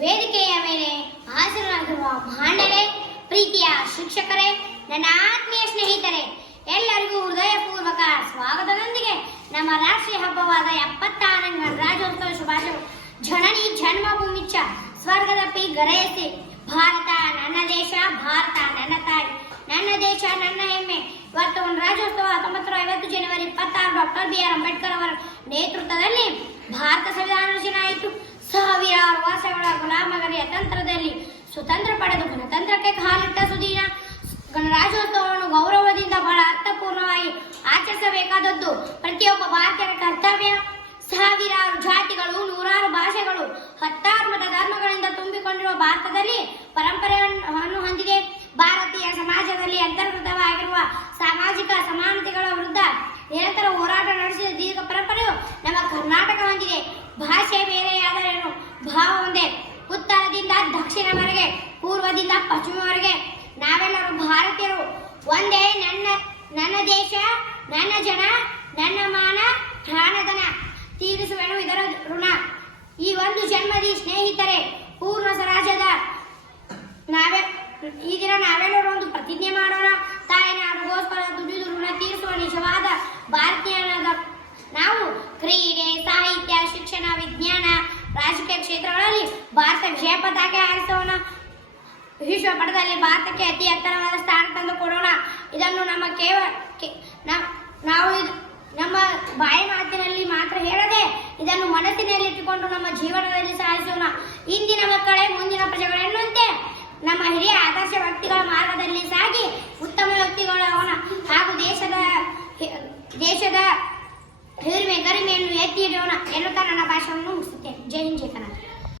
ವೇದಿಕೆಯ ಮೇಲೆ ಹಾಜರಾಗಿರುವ ಮಹಾನರೇ, ಪ್ರೀತಿಯ ಶಿಕ್ಷಕರೇ, ನನ್ನ ಆತ್ಮೀಯ ಸ್ನೇಹಿತರೆ, ಎಲ್ಲರಿಗೂ ಹೃದಯಪೂರ್ವಕ ಸ್ವಾಗತದೊಂದಿಗೆ ನಮ್ಮ ರಾಷ್ಟ್ರೀಯ ಹಬ್ಬವಾದ 76ನೇ ಗಣರಾಜ್ಯೋತ್ಸವ ಶುಭಾಶಯಗಳು. ಜನನಿ ಜನ್ಮಭೂಮಿ ಚ ಸ್ವರ್ಗದ ಪಿ ಗರೆಯಸಿ. ಭಾರತ ನನ್ನ ದೇಶ, ಭಾರತ ನನ್ನ ತಾಯಿ, ನನ್ನ ದೇಶ ನನ್ನ ಹೆಮ್ಮೆ. ಇವತ್ತು ಗಣರಾಜ್ಯೋತ್ಸವ 1950 ಜನವರಿ 26 ಡಾಕ್ಟರ್ ಬಿ.ಆರ್. ಅಂಬೇಡ್ಕರ್ ಅವರ ನೇತೃತ್ವದಲ್ಲಿ ಭಾರತ ಸಂವಿಧಾನ ರಚನೆ ಆಯಿತು. ಸಾವಿರಾರು ವರ್ಷಗಳ ಗುಲಾಮಗಿರಿಯ ತಂತ್ರದಲ್ಲಿ ಸ್ವತಂತ್ರ ಪಡೆದು ಗಣತಂತ್ರಕ್ಕೆ ಕಾಲಿಟ್ಟ ಸುದೀನ ಗಣರಾಜ್ಯೋತ್ಸವವನ್ನು ಗೌರವದಿಂದ ಬಹಳ ಅರ್ಥಪೂರ್ಣವಾಗಿ ಆಚರಿಸಬೇಕಾದದ್ದು ಪ್ರತಿಯೊಬ್ಬ ಭಾರತೀಯರ ಕರ್ತವ್ಯ. ಸಾವಿರಾರು ಜಾತಿಗಳು, ನೂರಾರು ಭಾಷೆಗಳು, 16 ಮತ ಧರ್ಮಗಳಿಂದ ತುಂಬಿಕೊಂಡಿರುವ ಭಾರತದಲ್ಲಿ ಪರಂಪರೆಯನ್ನು ಹೊಂದಿದೆ. ಭಾರತೀಯ ಸಮಾಜದಲ್ಲಿ ಅಂತರ್ಗತವಾಗಿರುವ ಸಾಮಾಜಿಕ ಸಮಾನತೆಗಳ ವಿರುದ್ಧ ನಿರಂತರ ಹೋರಾಟ ನಡೆಸಿದ ದೀರ್ಘ ಪರಂಪರೆಯು ನಮ್ಮ ಕರ್ನಾಟಕ ಹೊಂದಿದೆ. ಭಾಷೆ ಬೇರೆಯಾದರೇನು, ಭಾವ ಒಂದೇ. ಉತ್ತರದಿಂದ ದಕ್ಷಿಣವರೆಗೆ, ಪೂರ್ವದಿಂದ ಪಶ್ಚಿಮವರೆಗೆ ನಾವೆಲ್ಲರೂ ಭಾರತೀಯರು ಒಂದೇ. ನನ್ನ ದೇಶ, ನನ್ನ ಜನ, ನನ್ನ ಮಾನ ಪ್ರಾಣಧನ ತೀರಿಸುವೆನು ಇದರ ಋಣ. ಈ ಒಂದು ಜನ್ಮದಿ ಸ್ನೇಹಿತರೆ, ಪೂರ್ಣ ಸ್ವರಾಜ್ಯದ ಈ ದಿನ ನಾವೆಲ್ಲರೂ ಒಂದು ಪ್ರತಿಜ್ಞೆ ಮಾಡೋಣ. ತಾಯಿನಾಡಿಗೋಸ್ಕರ ದುಡಿದು ಋಣ ತೀರಿಸುವ ನಿಜವಾದ ಭಾರತೀಯನಾದ ನಾವು ಕ್ರೀಡೆ, ಸಾಹಿತ್ಯ, ಶಿಕ್ಷಣ, ವಿಜ್ಞಾನ, ರಾಜಕೀಯ ಕ್ಷೇತ್ರಗಳಲ್ಲಿ ಭಾರತ ವಿಜಯ ಪತಾಕೆ ಹಾರಿಸೋಣ. ವಿಶ್ವ ಪಟದಲ್ಲಿ ಭಾರತಕ್ಕೆ ಅತಿ ಎತ್ತರವಾದ ಸ್ಥಾನ ತಂದು ಕೊಡೋಣ. ಇದನ್ನು ನಮ್ಮ ಬಾಯಿ ಮಾತಿನಲ್ಲಿ ಮಾತ್ರ ಹೇಳದೆ ಇದನ್ನು ಮನಸ್ಸಿನಲ್ಲಿಟ್ಟುಕೊಂಡು ನಮ್ಮ ಜೀವನದಲ್ಲಿ ಸಾಧಿಸೋಣ. ಇಂದಿನ ಮಕ್ಕಳೇ ಮುಂದಿನ ಪ್ರಜೆಗಳೆನ್ನುವಂತೆ ನಮ್ಮ ಹಿರಿಯ ಆದರ್ಶ ವ್ಯಕ್ತಿಗಳ ಮಾರ್ಗದಲ್ಲಿ ಸಾಗಿ ಉತ್ತಮ ವ್ಯಕ್ತಿಗಳಾಗೋಣ ಹಾಗೂ ದೇಶದ ಹಿರಿಮೆ ಗರಿಮೆಯನ್ನು ಎತ್ತಿ ಹಿಡಿಯೋಣ ಎನ್ನುತ್ತಾ ನನ್ನ ಭಾಷಣವನ್ನು ಮುಗಿಸುತ್ತೇನೆ. ಜೈ ಹಿಂದ್, ಜೈ ಕನ್ನಡ.